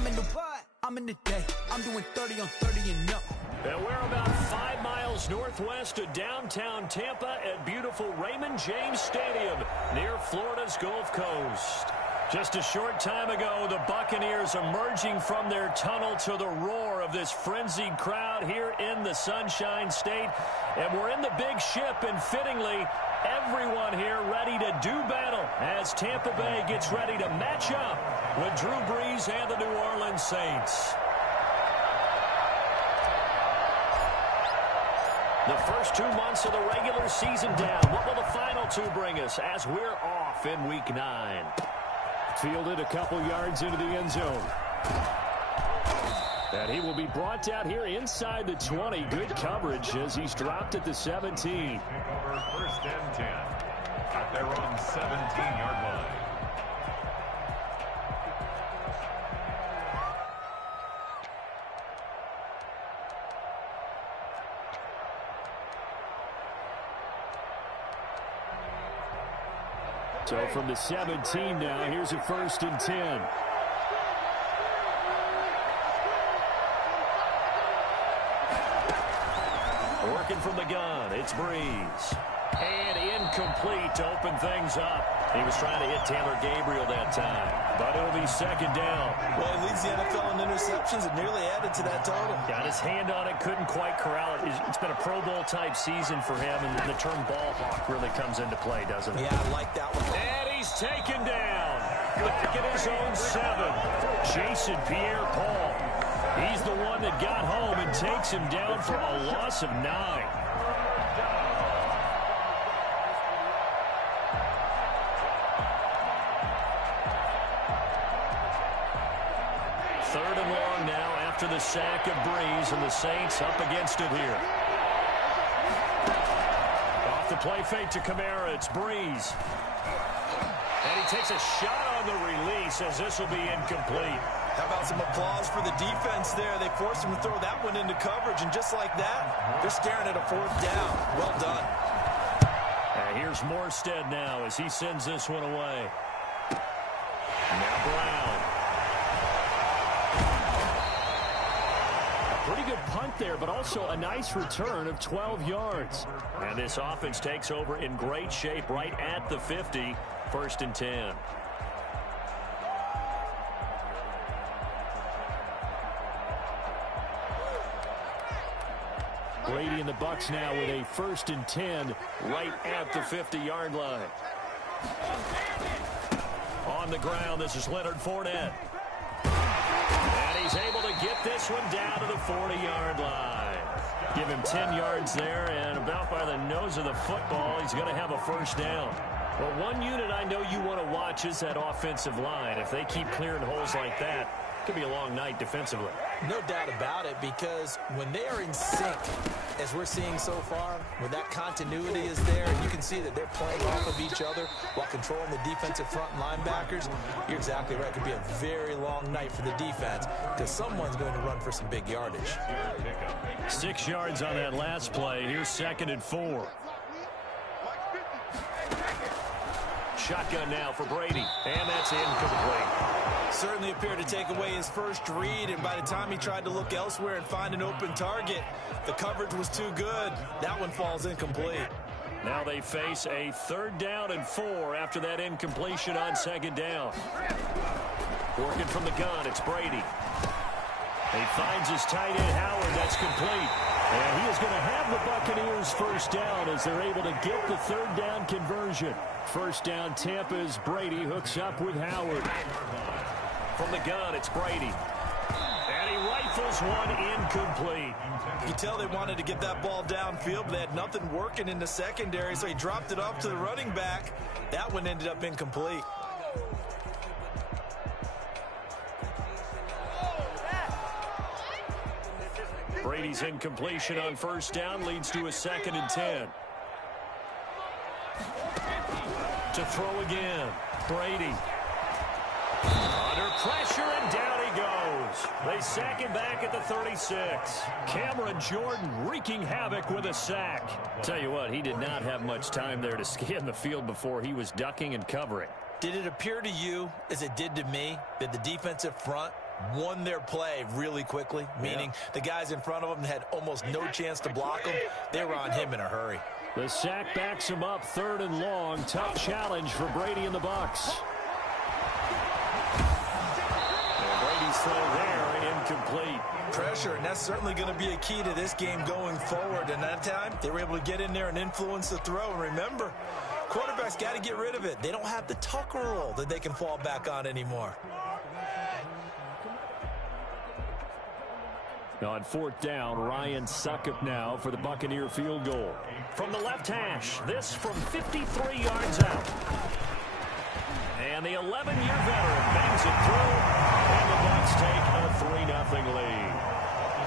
I'm in the what? I'm in the day. I'm doing 30 on 30 and up. And we're about 5 miles northwest of downtown Tampa at beautiful Raymond James Stadium near Florida's Gulf Coast. Just a short time ago, the Buccaneers emerging from their tunnel to the roar of this frenzied crowd here in the Sunshine State. And we're in the big ship, and fittingly, everyone here ready to do battle as Tampa Bay gets ready to match up with Drew Brees and the New Orleans Saints. The first 2 months of the regular season down. What will the final 2 bring us as we're off in Week 9? Fielded a couple yards into the end zone. And he will be brought down here inside the 20. Good coverage as he's dropped at the 17. Take over first and 10 at their own 17-yard line. So from the 17 now, here's a first and 10. Working from the gun, it's Brees. And incomplete to open things up. He was trying to hit Taylor Gabriel that time, but it'll be second down. Well, he leads the NFL in interceptions and nearly added to that total. Got his hand on it, couldn't quite corral it. It's been a Pro Bowl type season for him, and the term ball hawk really comes into play, doesn't it? Yeah, I like that one. And he's taken down. Back at his own 7. Jason Pierre-Paul. He's the one that got home and takes him down for a loss of 9. Third and long now after the sack of Brees, and the Saints up against it here. Off the play fake to Kamara, it's Brees. And he takes a shot on the release as this will be incomplete. How about some applause for the defense there? They forced him to throw that one into coverage, and just like that, they're staring at a 4th down. Well done. And here's Morstead now as he sends this one away. Now Brown. Pretty good punt there, but also a nice return of 12 yards. And this offense takes over in great shape right at the 50. First and 10. Brady and the Bucs now with a first and 10 right at the 50-yard line. On the ground, this is Leonard Fournette. And he's able to get this one down to the 40-yard line. Give him 10 yards there, and about by the nose of the football, he's going to have a first down. Well, one unit I know you want to watch is that offensive line. If they keep clearing holes like that, it could be a long night defensively. No doubt about it, because when they are in sync, as we're seeing so far, when that continuity is there, and you can see that they're playing off of each other while controlling the defensive front linebackers, you're exactly right. It could be a very long night for the defense because someone's going to run for some big yardage. 6 yards on that last play. Here's second and 4. Shotgun now for Brady, and that's incomplete. Certainly appeared to take away his first read, and by the time he tried to look elsewhere and find an open target, the coverage was too good. That one falls incomplete. Now they face a 3rd down and 4 after that incompletion on second down. Working from the gun, it's Brady. He finds his tight end, Howard. That's complete. And he is going to have the Buccaneers first down as they're able to get the 3rd down conversion. First down, Tampa's Brady hooks up with Howard. From the gun, it's Brady. And he rifles one incomplete. You tell they wanted to get that ball downfield, but they had nothing working in the secondary, so he dropped it off to the running back. That one ended up incomplete. Brady's incompletion on first down leads to a 2nd and 10. To throw again, Brady. Under pressure, and down he goes. They sack him back at the 36. Cameron Jordan wreaking havoc with a sack. Tell you what, he did not have much time there to scan the field before he was ducking and covering. Did it appear to you, as it did to me, that the defensive front won their play really quickly, meaning the guys in front of them had almost no chance to block them. They were on him in a hurry. The sack backs him up 3rd and long. Tough challenge for Brady and the Bucs. And Brady's throw there, incomplete. Pressure, and that's certainly going to be a key to this game going forward. And that time, they were able to get in there and influence the throw. And remember, quarterbacks got to get rid of it. They don't have the tuck rule that they can fall back on anymore. On 4th down, Ryan Succop now for the Buccaneer field goal. From the left hash, this from 53 yards out. And the 11-year veteran bangs it through, and the Bucs take a 3-0 lead.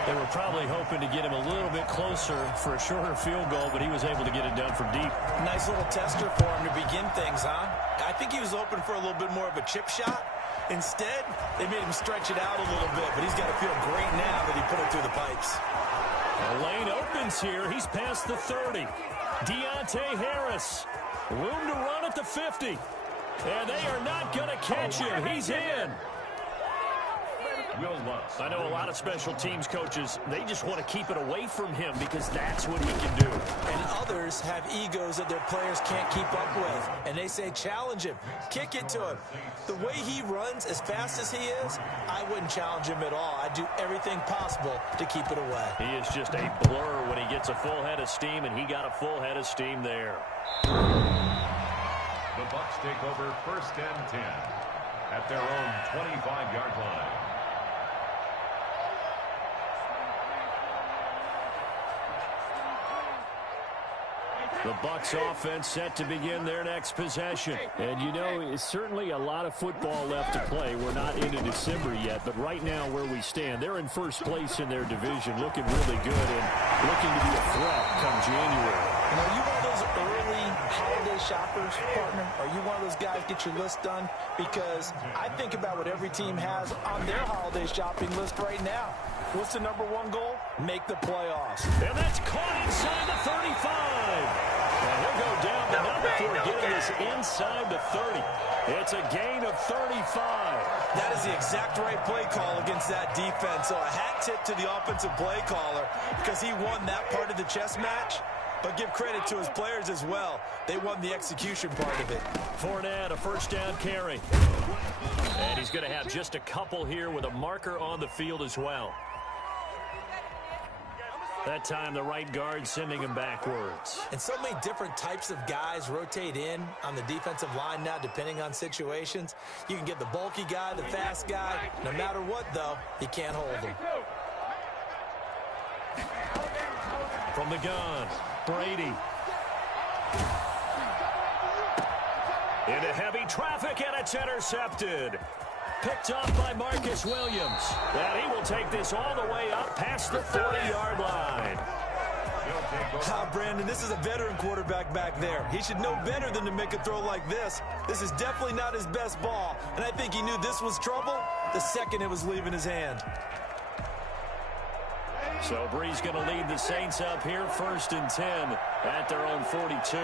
They were probably hoping to get him a little bit closer for a shorter field goal, but he was able to get it done from deep. Nice little tester for him to begin things, huh? I think he was hoping for a little bit more of a chip shot. Instead, they made him stretch it out a little bit, but he's got to feel great now that he put it through the pipes. The lane opens here. He's past the 30. Deontay Harris. Room to run at the 50. And they are not going to catch him. He's in. I know a lot of special teams coaches, they just want to keep it away from him because that's what he can do. And others have egos that their players can't keep up with. And they say, challenge him. Kick it to him. The way he runs as fast as he is, I wouldn't challenge him at all. I'd do everything possible to keep it away. He is just a blur when he gets a full head of steam, and he got a full head of steam there. The Bucs take over 1st and 10 at their own 25-yard line. The Bucs offense set to begin their next possession. And you know, it's certainly a lot of football left to play. We're not into December yet, but right now where we stand, they're in 1st place in their division, looking really good and looking to be a threat come January. And are you one of those early holiday shoppers, partner? Are you one of those guys get your list done? Because I think about what every team has on their holiday shopping list right now. What's the #1 goal? Make the playoffs. And that's caught inside the 35. And he'll go down the number for getting this inside the 30. It's a gain of 35. That is the exact right play call against that defense. So a hat tip to the offensive play caller because he won that part of the chess match. But give credit to his players as well. They won the execution part of it. Fournette, a 1st down carry. And he's going to have just a couple here with a marker on the field as well. That time, the right guard sending him backwards. And so many different types of guys rotate in on the defensive line now, depending on situations. You can get the bulky guy, the fast guy. No matter what, though, you can't hold him. From the gun, Brady. Into heavy traffic, and it's intercepted. Picked off by Marcus Williams. And he will take this all the way up past the 40-yard line. Brandon, this is a veteran quarterback back there. He should know better than to make a throw like this. This is definitely not his best ball. And I think he knew this was trouble the second it was leaving his hand. So Bree's going to lead the Saints up here 1st and 10 at their own 42.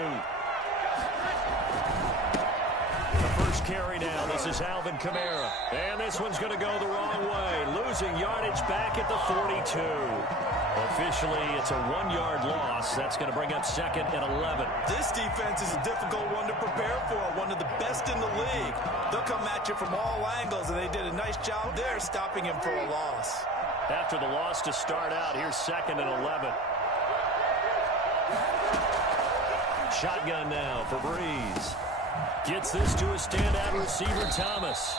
Carry now. This is Alvin Kamara. And this one's going to go the wrong way. Losing yardage back at the 42. Officially, it's a 1-yard loss. That's going to bring up 2nd and 11. This defense is a difficult one to prepare for. One of the best in the league. They'll come at you from all angles, and they did a nice job there stopping him for a loss. After the loss to start out, here's 2nd and 11. Shotgun now for Breeze. Gets this to a standout receiver, Thomas.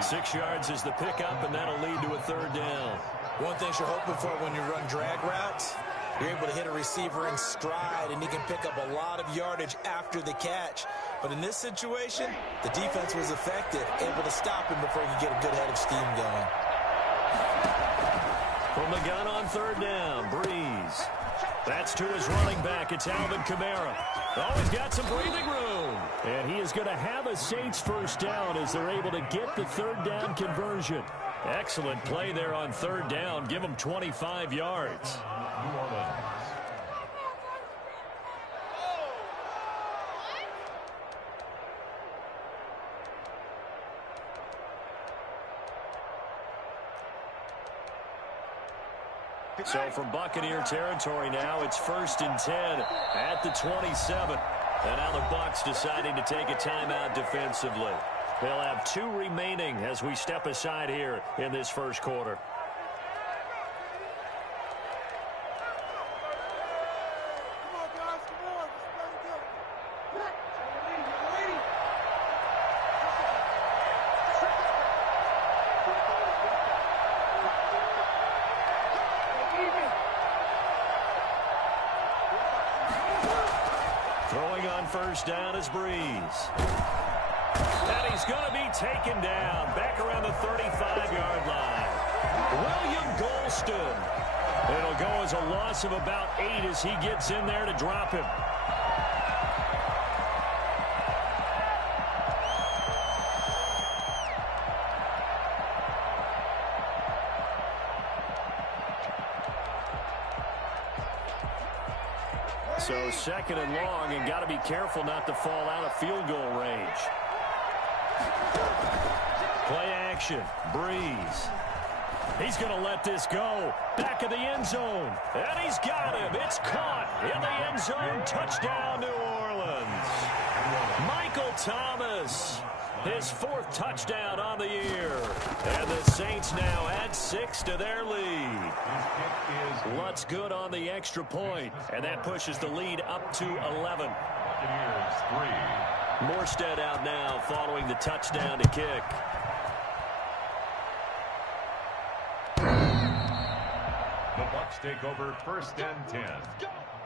6 yards is the pickup, and that'll lead to a 3rd down. One thing you're hoping for when you run drag routes, you're able to hit a receiver in stride, and he can pick up a lot of yardage after the catch. But in this situation, the defense was effective, able to stop him before he could get a good head of steam going. From the gun on 3rd down, Breeze. That's to his running back. It's Alvin Kamara. Oh, he's got some breathing room. And he is going to have a Saints 1st down as they're able to get the 3rd down conversion. Excellent play there on 3rd down. Give him 25 yards. So from Buccaneer territory now, it's 1st and 10 at the 27. And now the Bucs deciding to take a timeout defensively. They'll have 2 remaining as we step aside here in this first quarter. Throwing on first down is Breeze. And he's going to be taken down back around the 35-yard line. William Golston. It'll go as a loss of about 8 as he gets in there to drop him. So 2nd and long, and got to be careful not to fall out of field goal range. Play action. Breeze. He's going to let this go. Back of the end zone. And he's got him. It's caught in the end zone. Touchdown, New Orleans. Michael Thomas. His 4th touchdown on the year. And the Saints now add 6 to their lead. Lutz good on the extra point. And that pushes the lead up to 11. Morstead out now following the touchdown to kick. The Bucs take over 1st and 10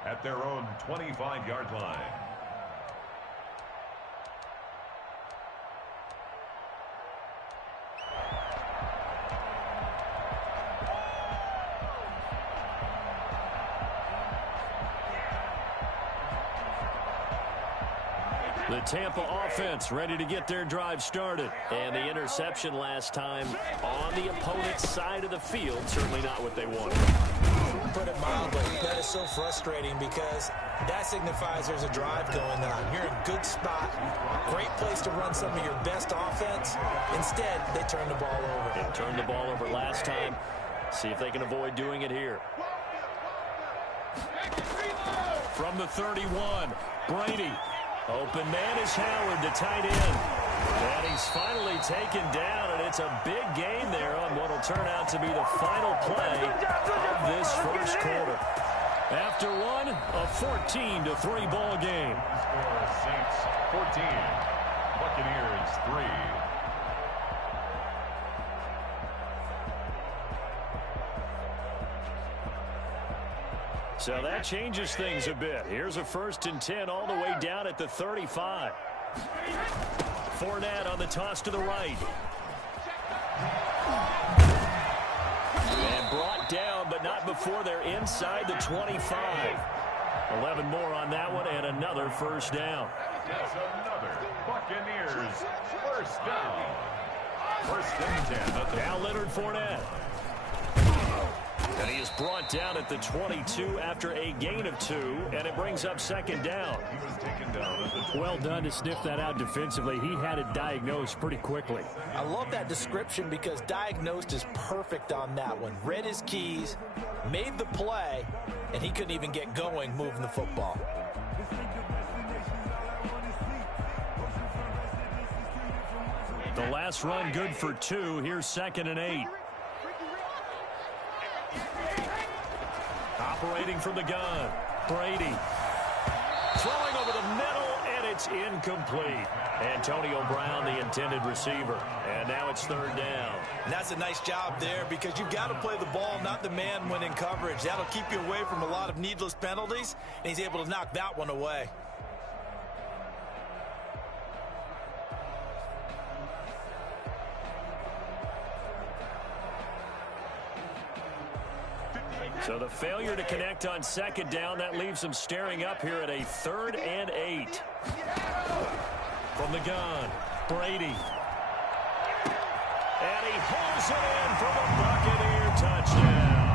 at their own 25-yard line. The Tampa offense ready to get their drive started. And the interception last time on the opponent's side of the field. Certainly not what they wanted. Put it mildly, that is so frustrating because that signifies there's a drive going on. You're in a good spot, great place to run some of your best offense. Instead, they turn the ball over. They turned the ball over last time. See if they can avoid doing it here. From the 31, Brady. Open man is Howard, the tight end. And he's finally taken down, and it's a big gain there on what will turn out to be the final play of this first quarter. After one, a 14-3 ball game. Score Saints 14, Buccaneers 3. So that changes things a bit. Here's a 1st and 10 all the way down at the 35. Fournette on the toss to the right. And brought down, but not before they're inside the 25. 11 more on that one, and another first down. That's another Buccaneers first down. 1st and 10. Now Leonard Fournette. And he is brought down at the 22 after a gain of 2, and it brings up 2nd down. He was taken down at the 20. Well done to sniff that out defensively. He had it diagnosed pretty quickly. I love that description because diagnosed is perfect on that one. Read his keys, made the play, and he couldn't even get going moving the football. The last run good for 2. Here's 2nd and 8. Operating from the gun, Brady. Throwing over the middle, and it's incomplete. Antonio Brown, the intended receiver. And now it's 3rd down. And that's a nice job there because you've got to play the ball, not the man when in coverage. That'll keep you away from a lot of needless penalties, and he's able to knock that one away. So the failure to connect on 2nd down, that leaves them staring up here at a 3rd and 8. From the gun, Brady. And he holds it in for the Buccaneer touchdown.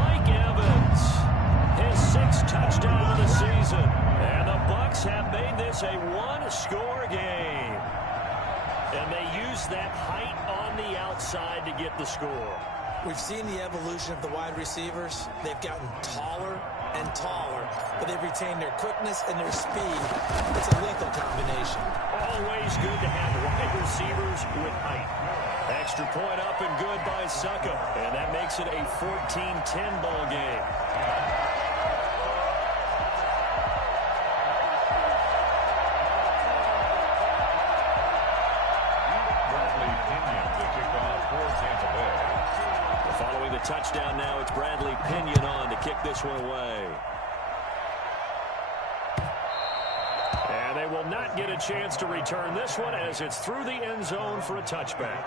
Mike Evans, his 6th touchdown of the season. And the Bucs have made this a 1-score game. And they use that height on the outside to get the score. We've seen the evolution of the wide receivers. They've gotten taller and taller, but they've retained their quickness and their speed. It's a lethal combination. Always good to have wide receivers with height. Extra point up and good by Suckup, and that makes it a 14-10 ball game. Following the touchdown now, it's Bradley Pinion on to kick this one away. And they will not get a chance to return this one as it's through the end zone for a touchback.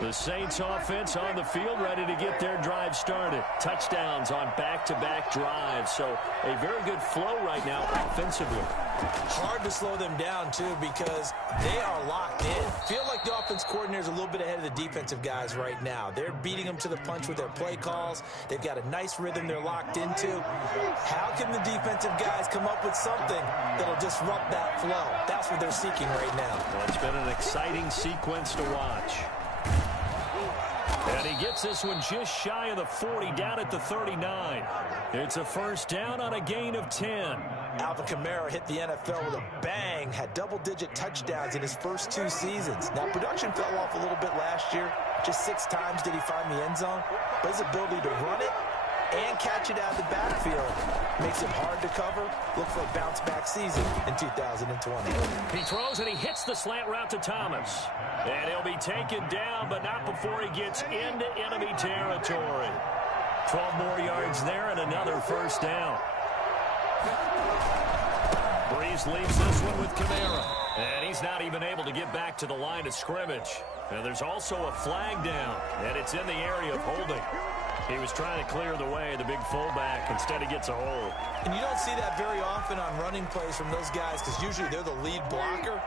The Saints offense on the field, ready to get their drive started. Touchdowns on back-to-back drives, so a very good flow right now offensively. Hard to slow them down, too, because they are locked in. Feel like the offense coordinator is a little bit ahead of the defensive guys right now. They're beating them to the punch with their play calls. They've got a nice rhythm they're locked into. How can the defensive guys come up with something that'll disrupt that flow? That's what they're seeking right now. Well, it's been an exciting sequence to watch. And he gets this one just shy of the 40, down at the 39. It's a first down on a gain of 10. Alvin Kamara hit the NFL with a bang, had double-digit touchdowns in his first 2 seasons. Now, production fell off a little bit last year. Just 6 times did he find the end zone. But his ability to run it and catch it out of the backfield makes it hard to cover. Look for a bounce-back season in 2020. He throws and he hits the slant route to Thomas. And he'll be taken down, but not before he gets into enemy territory. 12 more yards there and another first down. Breeze leaves this one with Kamara. And he's not even able to get back to the line of scrimmage. And there's also a flag down, and it's in the area of holding. He was trying to clear the way, the big fullback. Instead, he gets a hold. And you don't see that very often on running plays from those guys because usually they're the lead blocker.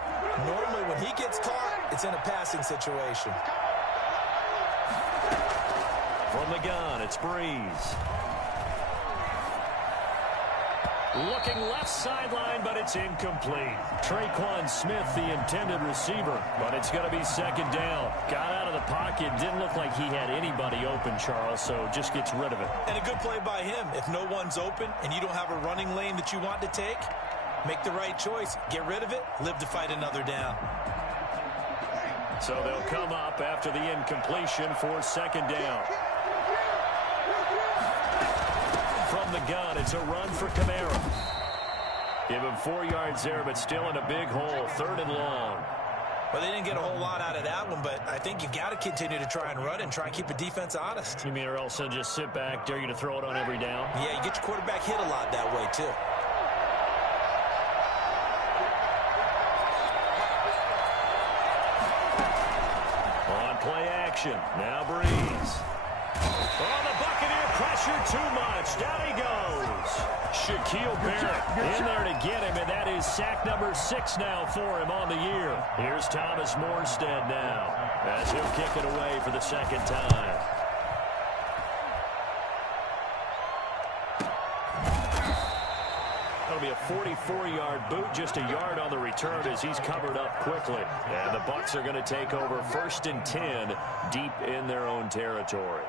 Normally, when he gets caught, it's in a passing situation. From the gun, it's Breeze. Looking left sideline, but it's incomplete. Traquan Smith, the intended receiver, but it's going to be second down. Got out of the pocket. Didn't look like he had anybody open, Charles, so just gets rid of it. And a good play by him. If no one's open and you don't have a running lane that you want to take, make the right choice. Get rid of it. Live to fight another down. So they'll come up after the incompletion for second down. From the gun, it's a run for Kamara. Give him 4 yards there, but still in a big hole. 3rd and long. Well, they didn't get a whole lot out of that one, but I think you got to continue to try and run and try and keep the defense honest. You mean or else they'll just sit back, dare you to throw it on every down? Yeah, you get your quarterback hit a lot that way, too. On play action. Now Breeze. Oh, the Buccaneer pressure too much. Down he goes. Shaquille Barrett in there to get him, and that is sack number 6 now for him on the year. Here's Thomas Morstead now as he'll kick it away for the second time. That'll be a 44-yard boot, just a yard on the return as he's covered up quickly. And the Bucs are going to take over 1st and 10 deep in their own territory.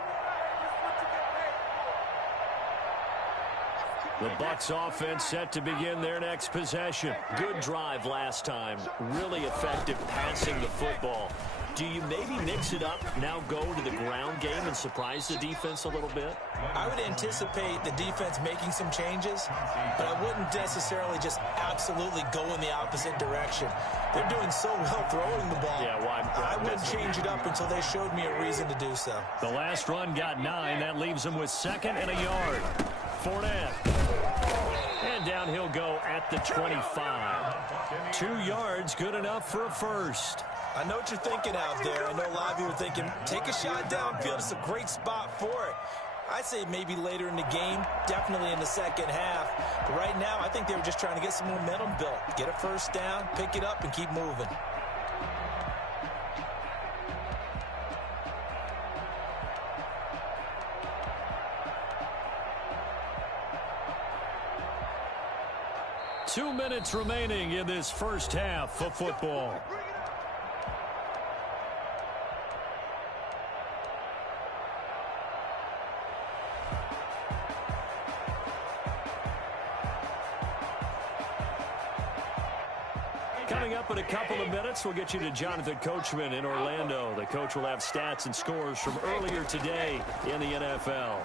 The Bucs offense set to begin their next possession. Good drive last time. Really effective passing the football. Do you maybe mix it up, now go to the ground game and surprise the defense a little bit? I would anticipate the defense making some changes, but I wouldn't necessarily just absolutely go in the opposite direction. They're doing so well throwing the ball. Yeah, I wouldn't change it up until they showed me a reason to do so. The last run got 9. That leaves them with 2nd and a yard. Fournette. And down he'll go at the 25. 2 yards, good enough for a first. I know what you're thinking out there. I know a lot of you are thinking, take a shot downfield. It's a great spot for it. I'd say maybe later in the game, definitely in the second half. But right now, I think they were just trying to get some momentum built. Get a first down, pick it up, and keep moving. Two minutes remaining in this first half of football. Coming up in a couple of minutes, we'll get you to Jonathan Coachman in Orlando. The coach will have stats and scores from earlier today in the NFL.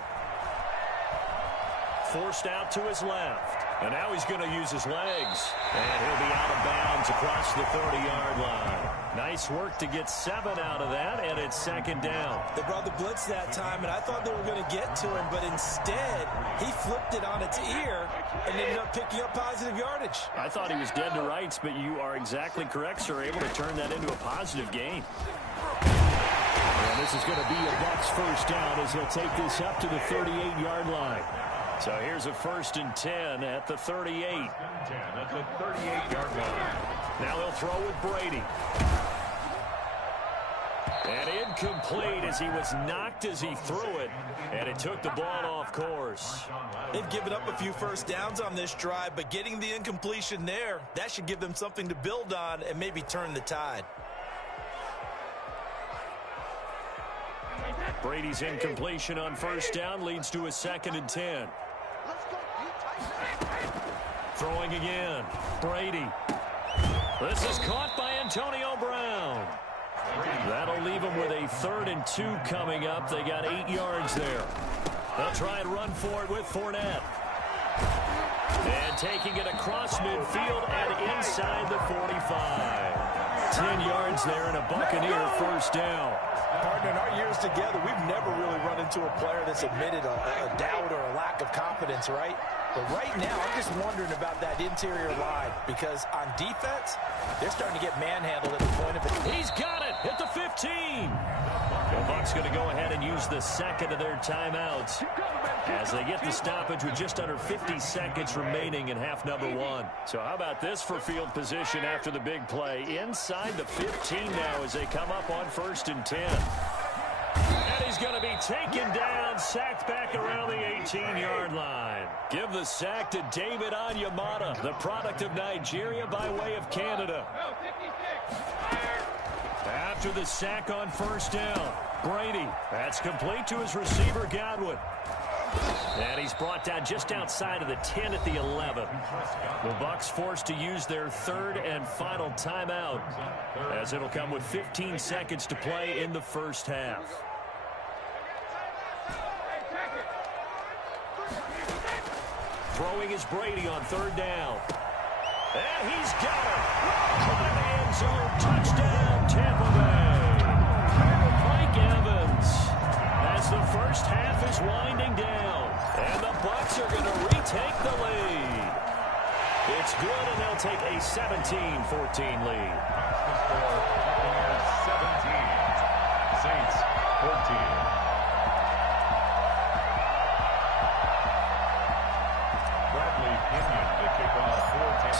Forced out to his left. And now he's going to use his legs. And he'll be out of bounds across the 30-yard line. Nice work to get 7 out of that, and it's 2nd down. They brought the blitz that time, and I thought they were going to get to him, but instead, he flipped it on its ear and ended up picking up positive yardage. I thought he was dead to rights, but you are exactly correct, sir. Able to turn that into a positive gain. And this is going to be a Bucs first down as he'll take this up to the 38-yard line. So here's a 1st and 10 at the 38. 10 at the 38-yard line. Now he'll throw with Brady. And incomplete as he was knocked as he threw it. And it took the ball off course. They've given up a few first downs on this drive, but getting the incompletion there, that should give them something to build on and maybe turn the tide. Brady's incompletion on first down leads to a 2nd and 10. Throwing again. Brady. This is caught by Antonio Brown. That'll leave them with a 3rd and 2 coming up. They got 8 yards there. They'll try and run for it with Fournette. And taking it across midfield and inside the 45. 10 yards there and a Buccaneer first down. Partner, in our years together, we've never really run into a player that's admitted a doubt or a lack of confidence, right? But right now, I'm just wondering about that interior line because on defense, they're starting to get manhandled at the point of it. He's got it at the 15. The Bucs going to go ahead and use the 2nd of their timeouts as they get the stoppage with just under 50 seconds remaining in half number 1. So how about this for field position after the big play? Inside the 15 now as they come up on 1st and 10. And he's going to be taken down, sacked back around the 18-yard line. Give the sack to David Onyemata, the product of Nigeria by way of Canada. After the sack on first down, Brady. That's complete to his receiver, Godwin. And he's brought down just outside of the 10 at the 11. The Bucs forced to use their 3rd and final timeout as it'll come with 15 seconds to play in the first half. Throwing is Brady on 3rd down. And he's got it. Caught in the end zone. Touchdown, Tampa Bay. Mike Evans as the first half is winding down. And the Bucs are going to retake the lead. It's good, and they'll take a 17-14 lead. 17. Saints 14.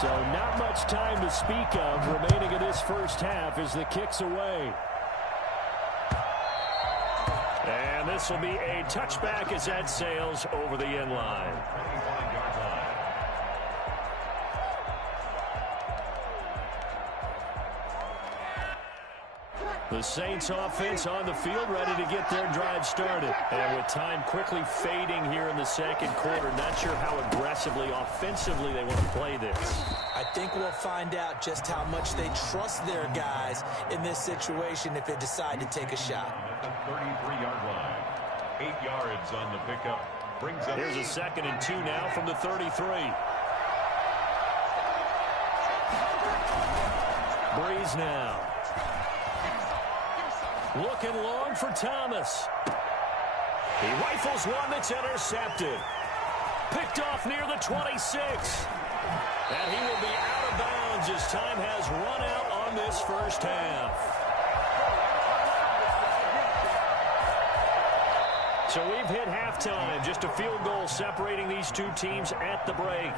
So not much time to speak of remaining in this first half as the kick's away. And this will be a touchback as that sails over the end line. The Saints offense on the field, ready to get their drive started. And with time quickly fading here in the second quarter, not sure how aggressively, offensively they want to play this. I think we'll find out just how much they trust their guys in this situation if they decide to take a shot. At the 33-yard line, 8 yards on the pickup. Brings up. Here's a 2nd and 2 now from the 33. Breeze now. Looking long for Thomas. He rifles one that's intercepted. Picked off near the 26. And he will be out of bounds as time has run out on this first half. So we've hit halftime. Just a field goal separating these two teams at the break.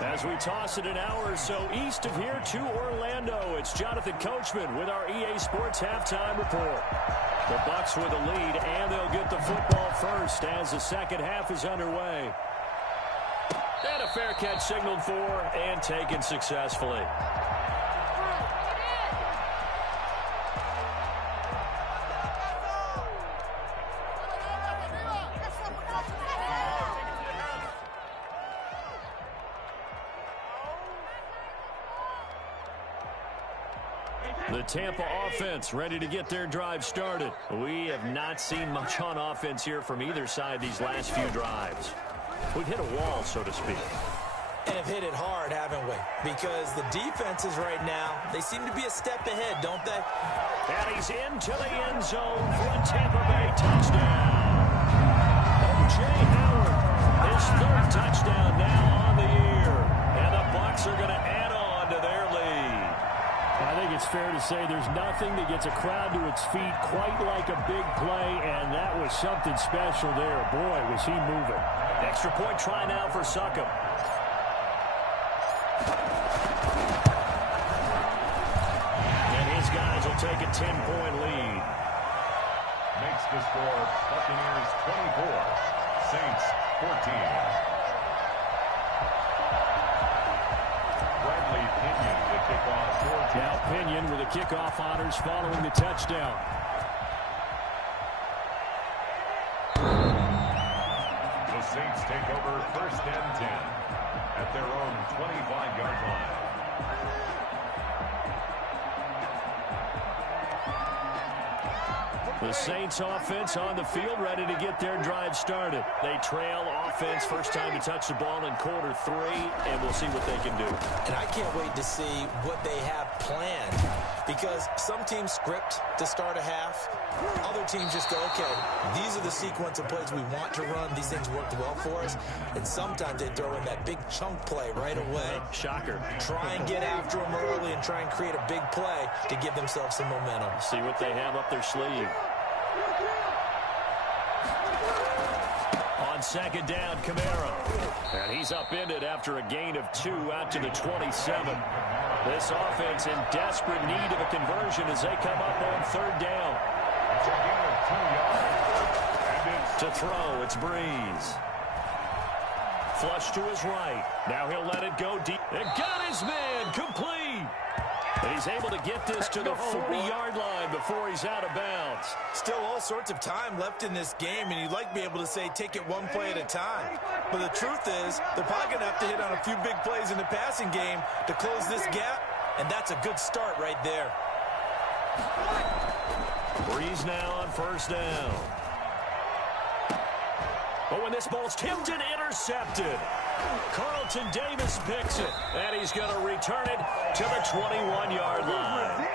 As we toss it an hour or so east of here to Orlando, it's Jonathan Coachman with our EA Sports Halftime Report. The Bucs with a lead, and they'll get the football first as the second half is underway. And a fair catch signaled for and taken successfully. The Tampa offense ready to get their drive started. We have not seen much on offense here from either side these last few drives. We've hit a wall, so to speak. And have hit it hard, haven't we? Because the defenses right now, they seem to be a step ahead, don't they? And he's into the end zone for a Tampa Bay touchdown. O.J. Howard, his 3rd touchdown now on the year. And the Bucs are going to add on to their lead. I think it's fair to say there's nothing that gets a crowd to its feet quite like a big play, and that was something special there. Boy, was he moving. Extra point try now for Succop. And his guys will take a 10-point lead. Makes the score Buccaneers 24, Saints 14. Bradley Pinion to kick off for Tampa. Now Pinion with the kickoff honors following the touchdown. The Saints take over 1st and 10 at their own 25-yard line. The Saints offense on the field ready to get their drive started. They trail offense first time to touch the ball in quarter 3, and we'll see what they can do. And I can't wait to see what they have planned, because some teams script to start a half. Other teams just go, okay, these are the sequence of plays we want to run. These things worked well for us. And sometimes they throw in that big chunk play right away. Shocker. Try and get after them early and try and create a big play to give themselves some momentum. See what they have up their sleeve. On 2nd down, Kamara. And he's upended after a gain of 2 out to the 27. This offense in desperate need of a conversion as they come up on 3rd down. It's a gain of 2 yards. To throw, it's Breeze. Flush to his right. Now he'll let it go deep. And got his man complete. And he's able to get this to the 40-yard line before he's out of bounds. Still all sorts of time left in this game, and you'd like to be able to say take it one play at a time. But the truth is, they're probably going to have to hit on a few big plays in the passing game to close this gap, and that's a good start right there. Breeze now on 1st down. But when this ball's tipped and intercepted, Carlton Davis picks it, and he's going to return it to the 21-yard line.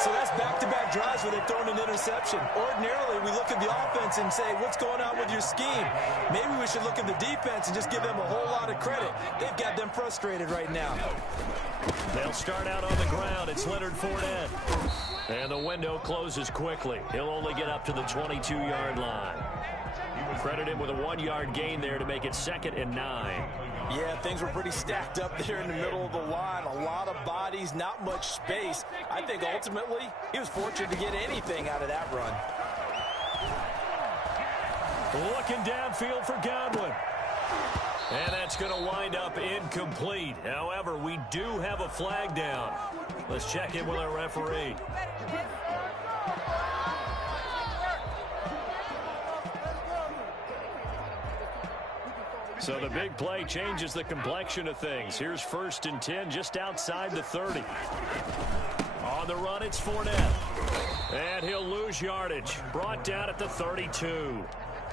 So that's back-to-back drives where they've thrown an interception. Ordinarily, we look at the offense and say, what's going on with your scheme? Maybe we should look at the defense and just give them a whole lot of credit. They've got them frustrated right now. They'll start out on the ground. It's Leonard Fournette. And the window closes quickly. He'll only get up to the 22-yard line. Credit him with a 1-yard gain there to make it 2nd and 9. Yeah, things were pretty stacked up there in the middle of the line. A lot of bodies, not much space. I think ultimately he was fortunate to get anything out of that run. Looking downfield for Godwin. And that's going to wind up incomplete. However, we do have a flag down. Let's check in with our referee. So the big play changes the complexion of things. Here's 1st and 10 just outside the 30. On the run, it's Fournette. And he'll lose yardage. Brought down at the 32.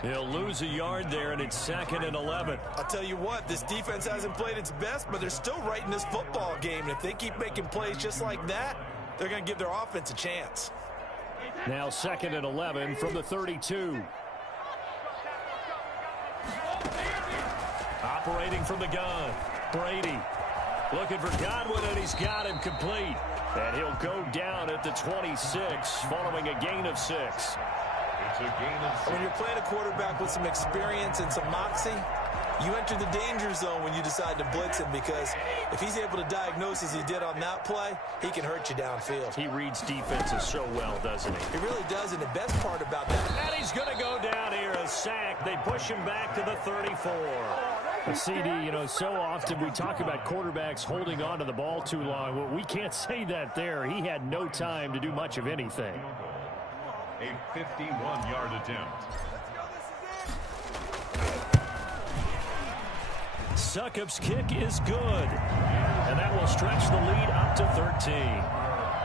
He'll lose a yard there, and it's 2nd and 11. I'll tell you what, this defense hasn't played its best, but they're still right in this football game. And if they keep making plays just like that, they're going to give their offense a chance. Now 2nd and 11 from the 32. Operating from the gun, Brady. Looking for Godwin, and he's got him complete. And he'll go down at the 26, following a gain of 6. It's a gain of 6. When you're playing a quarterback with some experience and some moxie, you enter the danger zone when you decide to blitz him, because if he's able to diagnose as he did on that play, he can hurt you downfield. He reads defenses so well, doesn't he? He really does, and the best part about that... And he's going to go down here, a sack. They push him back to the 34. CD, you know, so often we talk about quarterbacks holding on to the ball too long. Well, we can't say that there. He had no time to do much of anything. A 51-yard attempt. Succop's kick is good. And that will stretch the lead up to 13.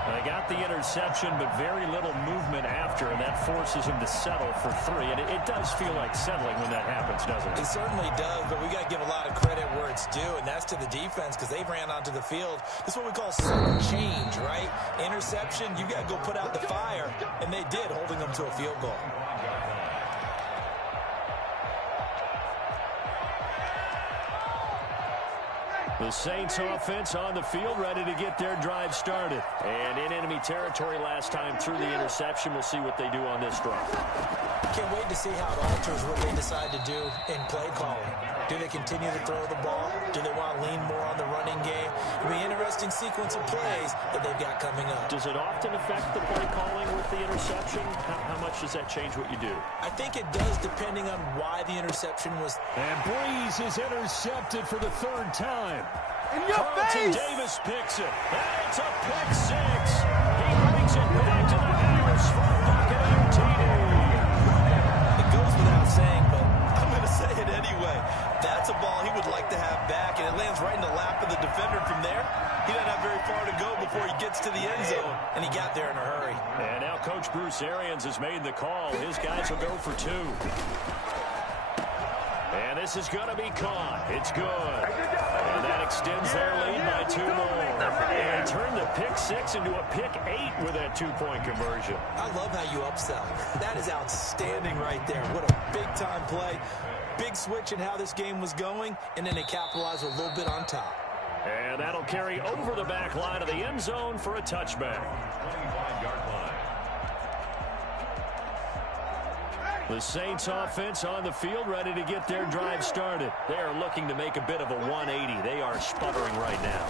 They got the interception, but very little movement after, and that forces him to settle for 3. And it does feel like settling when that happens, doesn't it? It certainly does, but we got to give a lot of credit where it's due, and that's to the defense, because they ran onto the field. This is what we call sudden change, right? Interception, you got to go put out the fire, and they did, holding them to a field goal. The Saints offense on the field, ready to get their drive started. And in enemy territory last time through the interception. We'll see what they do on this drive. Can't wait to see how it alters what they decide to do in play calling. Do they continue to throw the ball? Do they want to lean more on the running game? It'll be an interesting sequence of plays that they've got coming up. Does it often affect the play calling with the interception? How much does that change what you do? I think it does, depending on why the interception was. And Breeze is intercepted for the 3rd time. In your Carlton face! Davis picks it. And it's a pick 6. He brings it back to the house for a Buccaneer TD. It goes without saying, but I'm going to say it anyway. That's a ball he would like to have back, and it lands right in the lap of the defender from there. He doesn't have very far to go before he gets to the end zone, and he got there in a hurry. And now Coach Bruce Arians has made the call. His guys will go for 2. And this is going to be caught. It's good. And that extends their lead by 2 more. And turn the pick 6 into a pick 8 with that 2-point conversion. I love how you upsell. That is outstanding right there. What a big-time play. Big switch in how this game was going, and then they capitalized a little bit on top. And that'll carry over the back line of the end zone for a touchback. 25-yard line. The Saints offense on the field, ready to get their drive started. They are looking to make a bit of a 180. They are sputtering right now.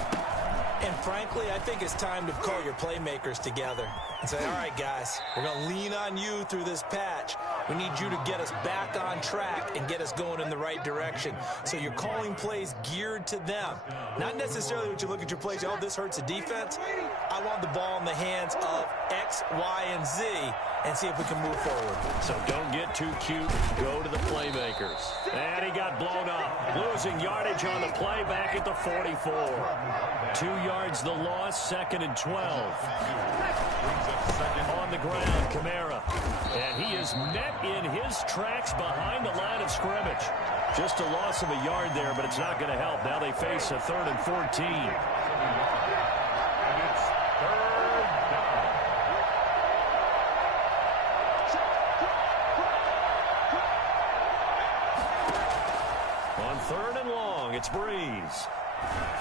And frankly, I think it's time to call your playmakers together and say, all right, guys, we're going to lean on you through this patch. We need you to get us back on track and get us going in the right direction. So you're calling plays geared to them. Not necessarily when you look at your plays, oh, this hurts the defense. I want the ball in the hands of X, Y, and Z and see if we can move forward. So don't get too cute. Go to the playmakers. And he got blown up. Losing yardage on the play back at the 44. 2 yards the loss, 2nd and 12. On the ground, Kamara. And he is met in his tracks behind the line of scrimmage. Just a loss of a yard there, but it's not going to help. Now they face a 3rd and 14. And it's 3rd down. On 3rd and long, it's Breeze.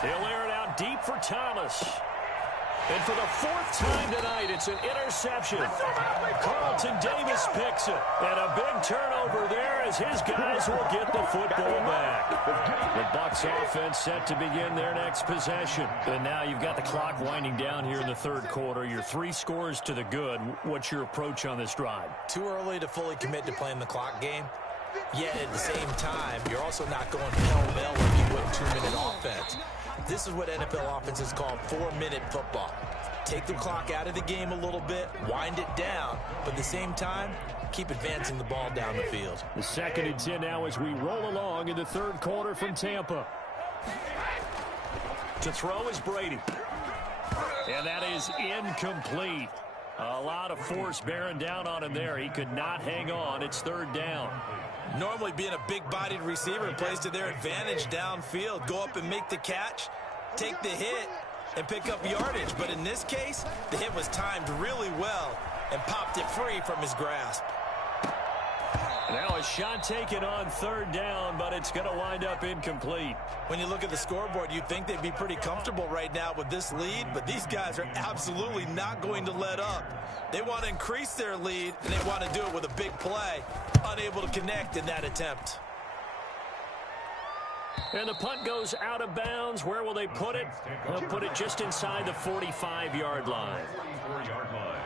He'll air it out deep for Thomas. And for the 4th time tonight, it's an interception. Carlton Davis picks it. And a big turnover there as his guys will get the football back. The Bucs offense set to begin their next possession. And now you've got the clock winding down here in the 3rd quarter. You're 3 scores to the good. What's your approach on this drive? Too early to fully commit to playing the clock game. Yet at the same time, you're also not going pell-mell like you would in 2-minute offense. This is what NFL offenses call 4-minute football. Take the clock out of the game a little bit, wind it down, but at the same time, keep advancing the ball down the field. The 2nd and 10 now as we roll along in the 3rd quarter from Tampa. To throw is Brady. And that is incomplete. A lot of force bearing down on him there. He could not hang on. It's 3rd down. Normally being a big-bodied receiver plays to their advantage downfield. Go up and make the catch, take the hit, and pick up yardage. But in this case, the hit was timed really well and popped it free from his grasp. Now a shot taken on 3rd down, but it's going to wind up incomplete. When you look at the scoreboard, you'd think they'd be pretty comfortable right now with this lead, but these guys are absolutely not going to let up. They want to increase their lead, and they want to do it with a big play. Unable to connect in that attempt. And the punt goes out of bounds. Where will they put it? They'll put it just inside the 45-yard line. 44-yard line.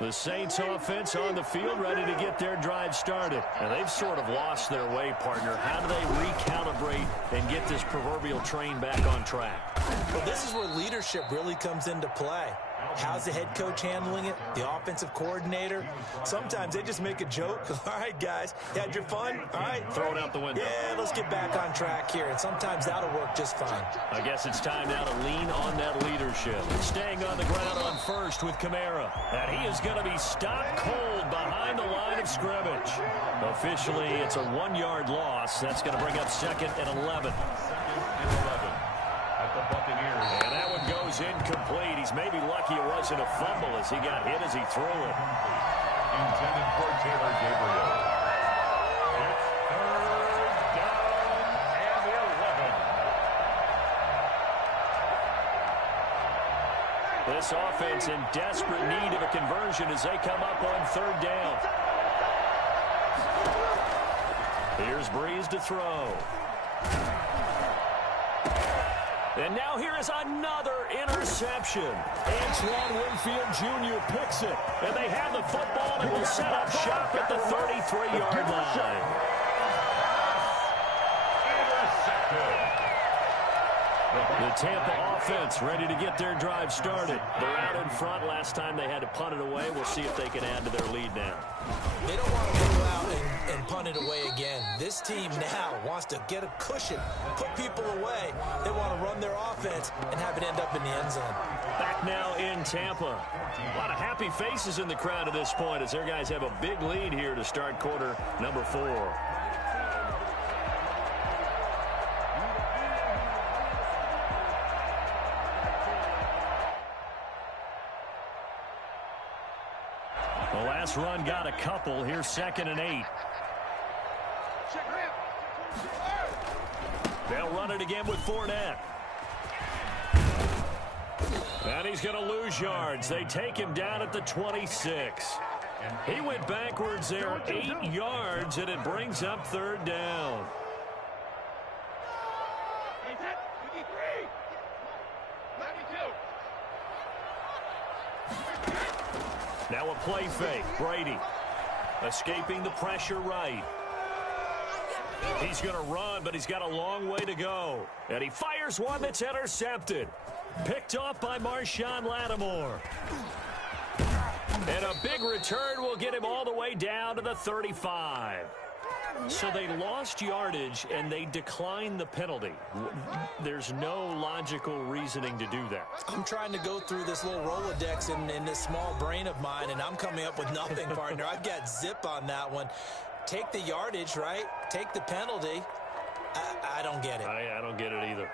The Saints offense on the field ready to get their drive started. And they've sort of lost their way, partner. How do they recalibrate and get this proverbial train back on track? Well, this is where leadership really comes into play. How's the head coach handling it? The offensive coordinator? Sometimes they just make a joke. All right, guys, you had your fun? All right. Throw it out the window. Yeah, let's get back on track here. And sometimes that'll work just fine. I guess it's time now to lean on that leadership. Staying on the ground on first with Kamara. And he is going to be stopped cold behind the line of scrimmage. Officially, it's a 1-yard loss. That's going to bring up 2nd and 11. 2nd and 11 at the Buccaneers. And that one goes incomplete. He's maybe lucky it wasn't a fumble as he got hit as he threw it. Intended for Taylor Gabriel. It's 3rd down and 11. This offense in desperate need of a conversion as they come up on 3rd down. Here's Breeze to throw. And now here is another interception. Antoine Winfield Jr. picks it. And they have the football and will set up shop at the 33-yard line. The Tampa offense ready to get their drive started. They're out in front. Last time they had to punt it away. We'll see if they can add to their lead now. They don't want to go out and punt it away again. This team now wants to get a cushion, put people away. They want to run their offense and have it end up in the end zone. Back now in Tampa. A lot of happy faces in the crowd at this point as their guys have a big lead here to start quarter number 4. The last run got a couple. Here's 2nd and 8. They'll run it again with Fournette. And he's going to lose yards. They take him down at the 26. He went backwards there 8 yards, and it brings up 3rd down. Now a play fake. Brady escaping the pressure right. He's going to run, but he's got a long way to go. And he fires one that's intercepted. Picked off by Marshawn Lattimore. And a big return will get him all the way down to the 35. So they lost yardage, and they declined the penalty. There's no logical reasoning to do that. I'm trying to go through this little Rolodex in this small brain of mine, and I'm coming up with nothing, partner. I've got zip on that one. Take the yardage, right? Take the penalty. I don't get it. I don't get it either.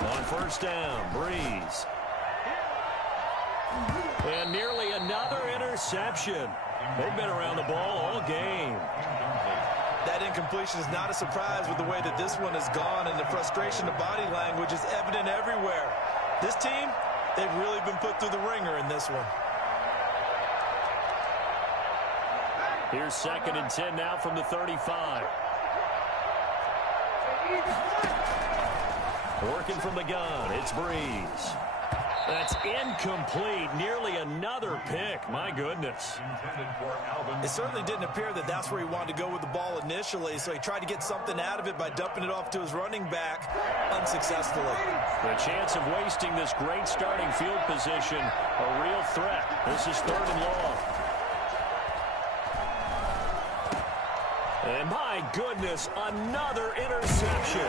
On first down, Breeze. And nearly another interception. They've been around the ball all game. That incompletion is not a surprise with the way that this one has gone, and the frustration of body language is evident everywhere. This team, they've really been put through the ringer in this one. Here's 2nd and 10 now from the 35. Working from the gun, it's Breeze. That's incomplete. Nearly another pick. My goodness. It certainly didn't appear that that's where he wanted to go with the ball initially, so he tried to get something out of it by dumping it off to his running back unsuccessfully. The chance of wasting this great starting field position, a real threat. This is 3rd and long. And my goodness, another interception.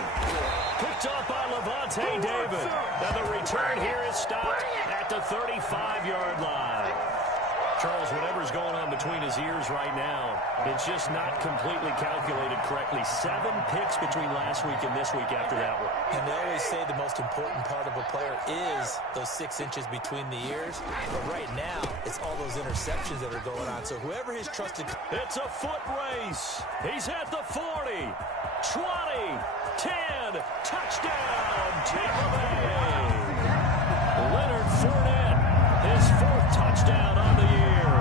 Picked up by Levante David. And the return here is stopped at the 35-yard line. Charles, whatever's going on between his ears right now, it's just not completely calculated correctly. 7 picks between last week and this week after that one. And they always say the most important part of a player is those 6 inches between the ears. But right now, it's all those interceptions that are going on. So whoever his trusted... It's a foot race. He's at the 40, 20, 10, touchdown, Tampa Bay. Leonard Fournette, his 4th touchdown on the year.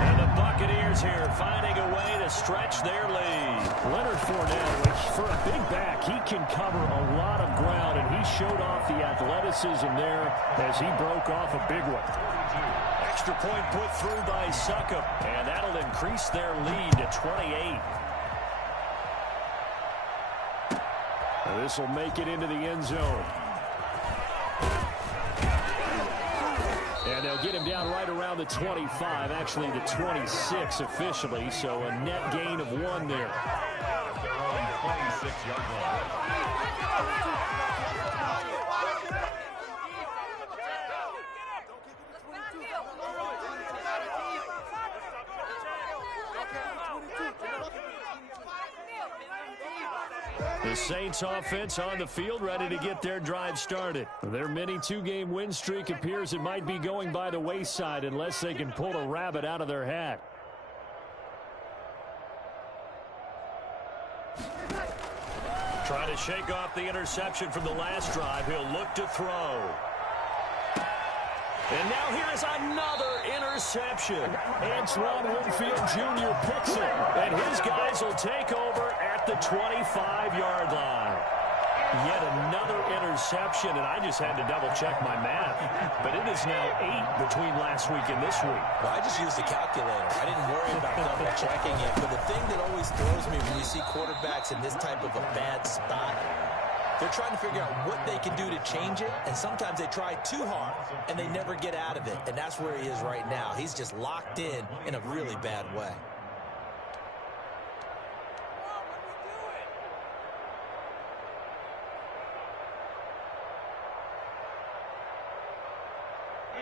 And the Buccaneers here finding a way to stretch their lead. Leonard Fournette, which for a big back, he can cover a lot of ground, and he showed off the athleticism there as he broke off a big one. Extra point put through by Succop, and that'll increase their lead to 28. This will make it into the end zone. And they'll get him down right around the 25, actually the 26 officially, so a net gain of 1 there. Their own 26-yard line. The Saints offense on the field, ready to get their drive started. Their mini 2-game win streak appears it might be going by the wayside unless they can pull a rabbit out of their hat. Trying to shake off the interception from the last drive. He'll look to throw. And now here is another interception. Antoine Winfield Jr. picks it. And his guys will take over at the 25-yard line. Yet another interception, and I just had to double-check my math. But it is now 8 between last week and this week. Well, I just used the calculator. I didn't worry about double-checking it. But the thing that always throws me when you see quarterbacks in this type of a bad spot, they're trying to figure out what they can do to change it, and sometimes they try too hard, and they never get out of it. And that's where he is right now. He's just locked in a really bad way.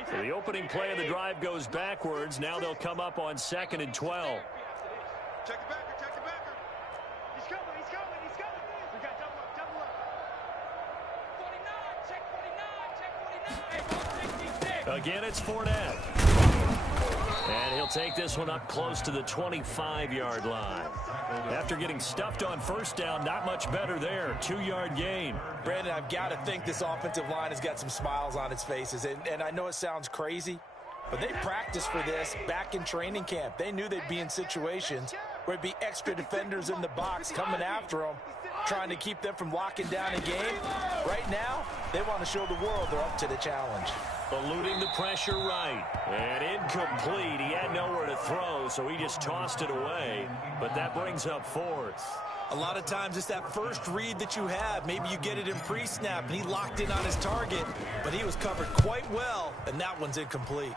So the opening play of the drive goes backwards. Now they'll come up on 2nd and 12. Check it backer, check it backer. He's coming, he's coming, he's coming. We got double up, double up. 49, check 49, check 49. Again, it's Fournette. And he'll take this one up close to the 25-yard line. After getting stuffed on 1st down, not much better there. 2-yard gain. Brandon, I've got to think this offensive line has got some smiles on its faces. And I know it sounds crazy, but they practiced for this back in training camp. They knew they'd be in situations where it'd be extra defenders in the box coming after them, trying to keep them from locking down a game. Right now, they want to show the world they're up to the challenge. Eluding the pressure right. And incomplete. He had nowhere to throw, so he just tossed it away. But that brings up 4th. A lot of times it's that first read that you have. Maybe you get it in pre-snap, and he locked in on his target, but he was covered quite well, and that one's incomplete.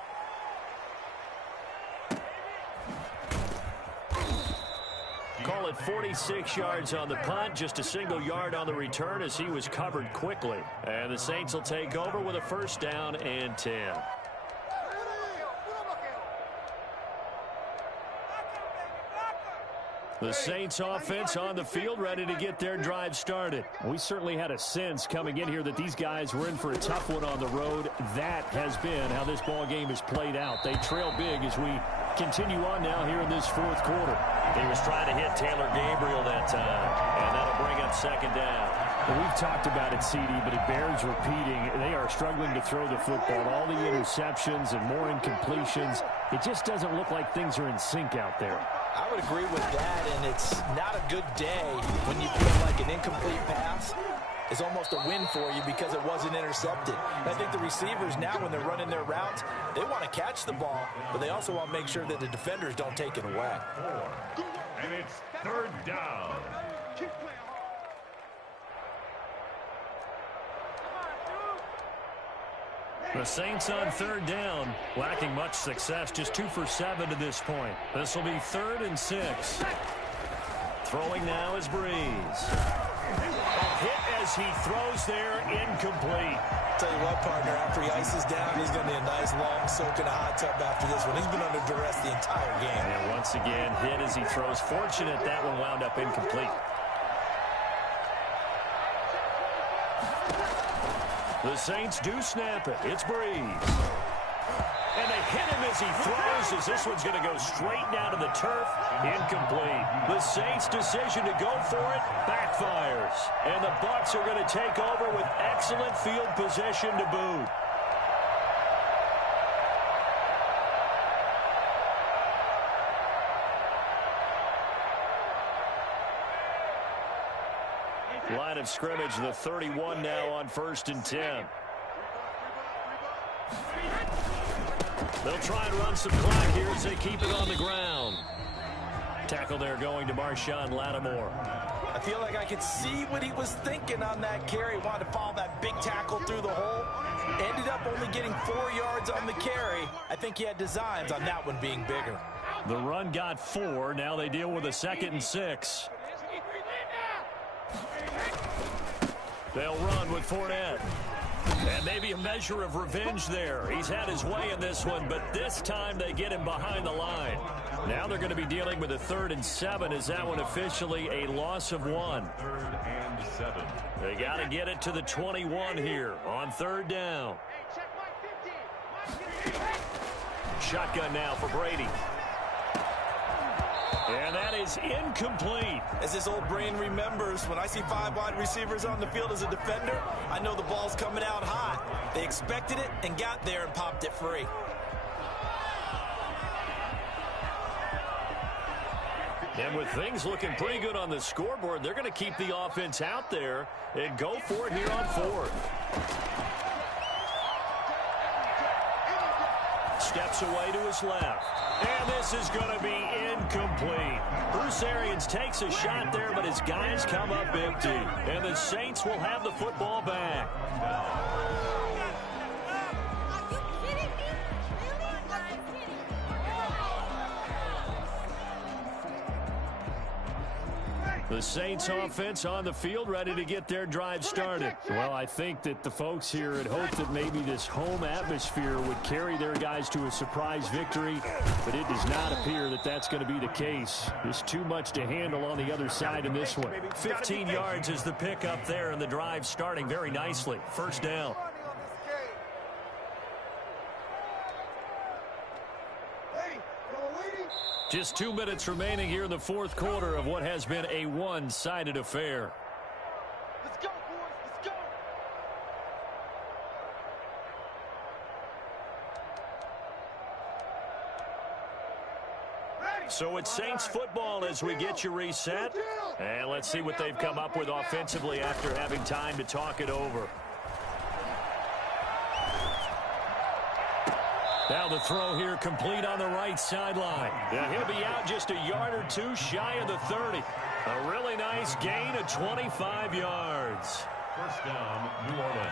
Call it 46 yards on the punt, just a single yard on the return as he was covered quickly. And the Saints will take over with a 1st down and 10. The Saints offense on the field, ready to get their drive started. We certainly had a sense coming in here that these guys were in for a tough one on the road. That has been how this ball game has played out. They trail big as we continue on now here in this 4th quarter. He was trying to hit Taylor Gabriel that time, and that'll bring up 2nd down. Well, we've talked about it, CD, but it bears repeating. They are struggling to throw the football. All the interceptions and more incompletions. It just doesn't look like things are in sync out there. I would agree with that, and it's not a good day when you feel like an incomplete pass is almost a win for you because it wasn't intercepted. And I think the receivers now, when they're running their routes, they want to catch the ball, but they also want to make sure that the defenders don't take it away. And it's third down. The Saints on third down, lacking much success, just 2 for 7 to this point. This will be 3rd and 6. Throwing now is Breeze. A hit as he throws there, incomplete. Tell you what, partner, after he ices down, he's going to need a nice long soak in a hot tub after this one. He's been under duress the entire game. And once again, hit as he throws. Fortunate that one wound up incomplete. The Saints do snap it. It's Breeze. And they hit him as he throws, as this one's going to go straight down to the turf. Incomplete. The Saints' decision to go for it backfires. And the Bucs are going to take over with excellent field position to boot. Line of scrimmage, the 31 now on 1st and 10. They'll try and run some clock here as they keep it on the ground. Tackle there going to Marshawn Lattimore. I feel like I could see what he was thinking on that carry. Wanted to follow that big tackle through the hole. Ended up only getting 4 yards on the carry. I think he had designs on that one being bigger. The run got 4. Now they deal with a 2nd and 6. They'll run with Fournette. And maybe a measure of revenge there. He's had his way in this one, but this time they get him behind the line. Now they're going to be dealing with a 3rd and 7. Is that one officially a loss of 1? 3rd and 7. They got to get it to the 21 here on 3rd down. Shotgun now for Brady. And that is incomplete. As his old brain remembers, when I see 5 wide receivers on the field as a defender, I know the ball's coming out hot. They expected it and got there and popped it free. And with things looking pretty good on the scoreboard, they're going to keep the offense out there and go for it here on 4th. Steps away to his left. And this is going to be incomplete. Bruce Arians takes a shot there, but his guys come up empty. And the Saints will have the football back. The Saints offense on the field, ready to get their drive started. Well, I think that the folks here had hoped that maybe this home atmosphere would carry their guys to a surprise victory, but it does not appear that that's going to be the case. There's too much to handle on the other side in this one. 15 yards is the pickup there, and the drive starting very nicely. 1st down. Just 2 minutes remaining here in the 4th quarter of what has been a one-sided affair. Let's go, boys. Let's go. So it's Saints football as we get you reset. And let's see what they've come up with offensively after having time to talk it over. Now the throw here complete on the right sideline. Yeah, he'll be out just a yard or 2 shy of the 30. A really nice gain of 25 yards. 1st down, New Orleans.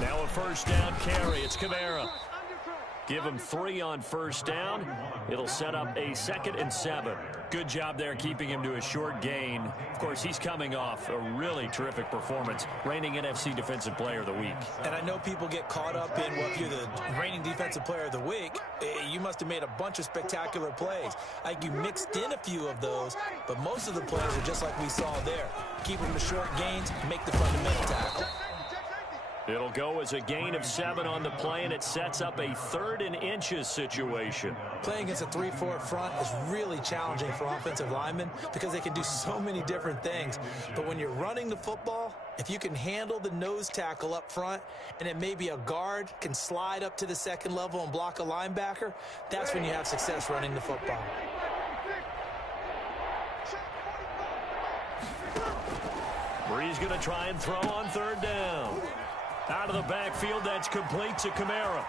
Now a 1st down carry. It's Kamara. Give him 3 on 1st down. It'll set up a 2nd and 7. Good job there keeping him to a short gain. Of course, he's coming off a really terrific performance, reigning NFC Defensive Player of the Week. And I know people get caught up in, well, if you're the reigning Defensive Player of the Week, you must have made a bunch of spectacular plays. I think you mixed in a few of those, but most of the plays are just like we saw there. Keep them to short gains, make the fundamental tackle. It'll go as a gain of 7 on the play, and it sets up a 3rd and inches situation. Playing against a 3-4 front is really challenging for offensive linemen because they can do so many different things. But when you're running the football, if you can handle the nose tackle up front and it maybe a guard can slide up to the 2nd level and block a linebacker, that's when you have success running the football. Bree's going to try and throw on 3rd down. Out of the backfield, that's complete to Kamara.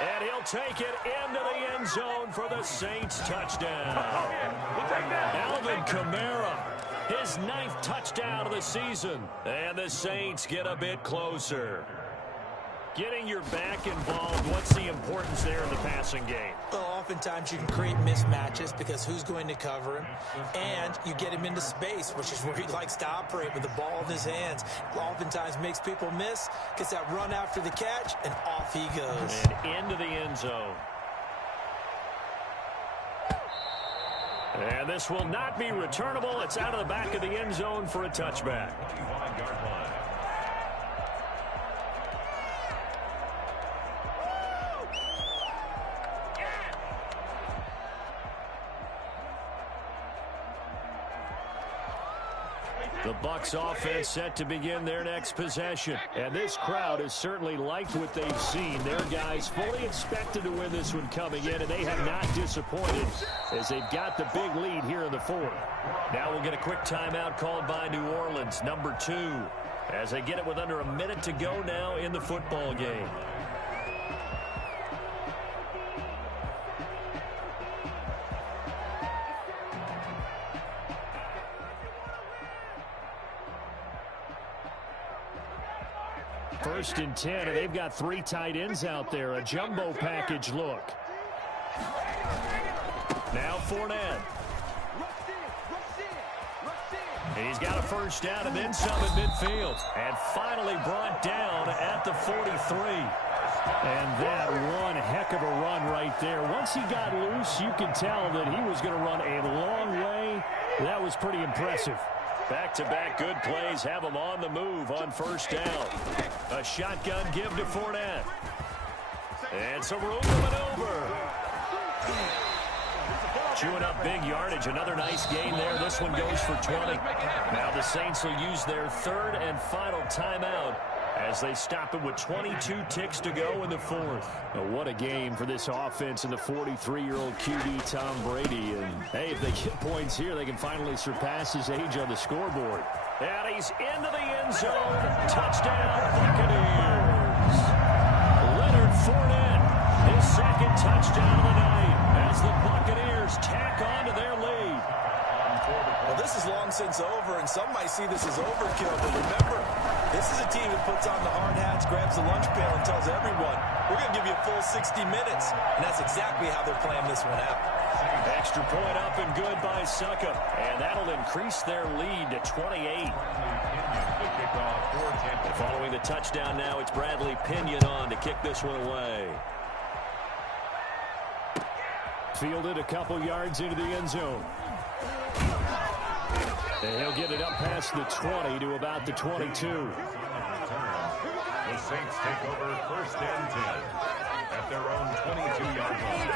And he'll take it into the end zone for the Saints touchdown. Alvin Kamara, his 9th touchdown of the season. And the Saints get a bit closer. Getting your back involved, what's the importance there in the passing game? Well, oftentimes you can create mismatches because who's going to cover him, and you get him into space, which is where he likes to operate with the ball in his hands. Oftentimes makes people miss, gets that run after the catch, and off he goes. And into the end zone. And this will not be returnable. It's out of the back of the end zone for a touchback. 25-yard line. The Bucs offense set to begin their next possession. And this crowd has certainly liked what they've seen. Their guys fully expected to win this one coming in, and they have not disappointed as they've got the big lead here in the 4th. Now we'll get a quick timeout called by New Orleans, number 2, as they get it with under a minute to go now in the football game. First and 10, and they've got 3 tight ends out there. A jumbo package look. Now Fournette. He's got a first down and then some at midfield. And finally brought down at the 43. And that one heck of a run right there. Once he got loose, you could tell that he was going to run a long way. That was pretty impressive. Back-to-back good plays have him on the move on first down. A shotgun give to Fournette. And some room to maneuver. Chewing up big yardage. Another nice gain there. This one goes for 20. Now the Saints will use their 3rd and final timeout as they stop it with 22 ticks to go in the 4th. Well, what a game for this offense and the 43-year-old QB Tom Brady. And, hey, if they get points here, they can finally surpass his age on the scoreboard. And he's into the end zone. Touchdown, Buccaneers. Leonard Fournette, his 2nd touchdown of the night as the Buccaneers tack on to their lead. Well, this is long since over, and some might see this as overkill, but remember, this is a team that puts on the hard hats, grabs the lunch pail, and tells everyone, we're going to give you a full 60 minutes, and that's exactly how they're playing this one out. Extra point up and good by Suckup, and that'll increase their lead to 28. Following the touchdown now, it's Bradley Pinion on to kick this one away. Fielded a couple yards into the end zone. And he'll get it up past the 20 to about the 22. The Saints take over 1st and 10 at their own 22-yard line.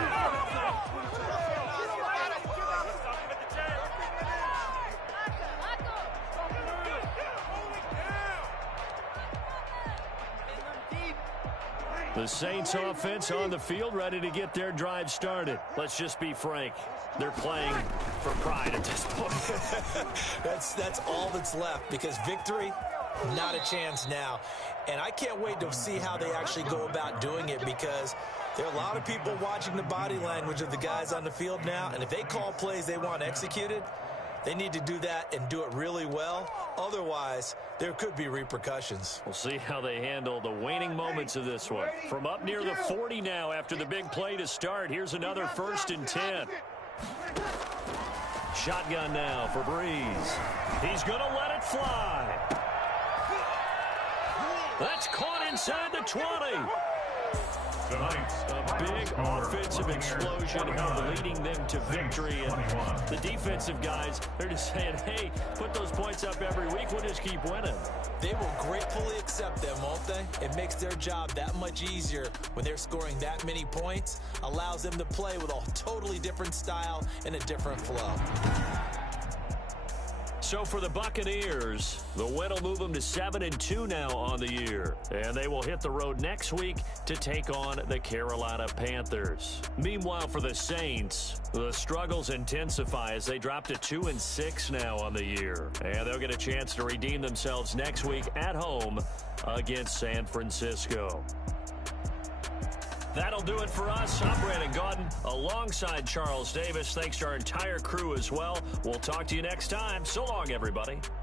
The Saints offense on the field, ready to get their drive started. Let's just be frank. They're playing for pride at this point. That's all that's left, because victory, not a chance now. And I can't wait to see how they actually go about doing it, because there are a lot of people watching the body language of the guys on the field now, and if they call plays they want executed, they need to do that and do it really well. Otherwise, there could be repercussions. We'll see how they handle the waning moments of this one. From up near the 40 now after the big play to start. Here's another 1st and 10. Shotgun now for Breeze. He's going to let it fly. That's caught inside the 20. A big offensive explosion leading them to victory. And the defensive guys, they're just saying, hey, put those points up every week. We'll just keep winning. They will gratefully accept them, won't they? It makes their job that much easier when they're scoring that many points, allows them to play with a totally different style and a different flow. So for the Buccaneers, the win will move them to 7-2 now on the year. And they will hit the road next week to take on the Carolina Panthers. Meanwhile, for the Saints, the struggles intensify as they drop to 2-6 now on the year. And they'll get a chance to redeem themselves next week at home against San Francisco. That'll do it for us. I'm Brandon Gaudin alongside Charles Davis. Thanks to our entire crew as well. We'll talk to you next time. So long, everybody.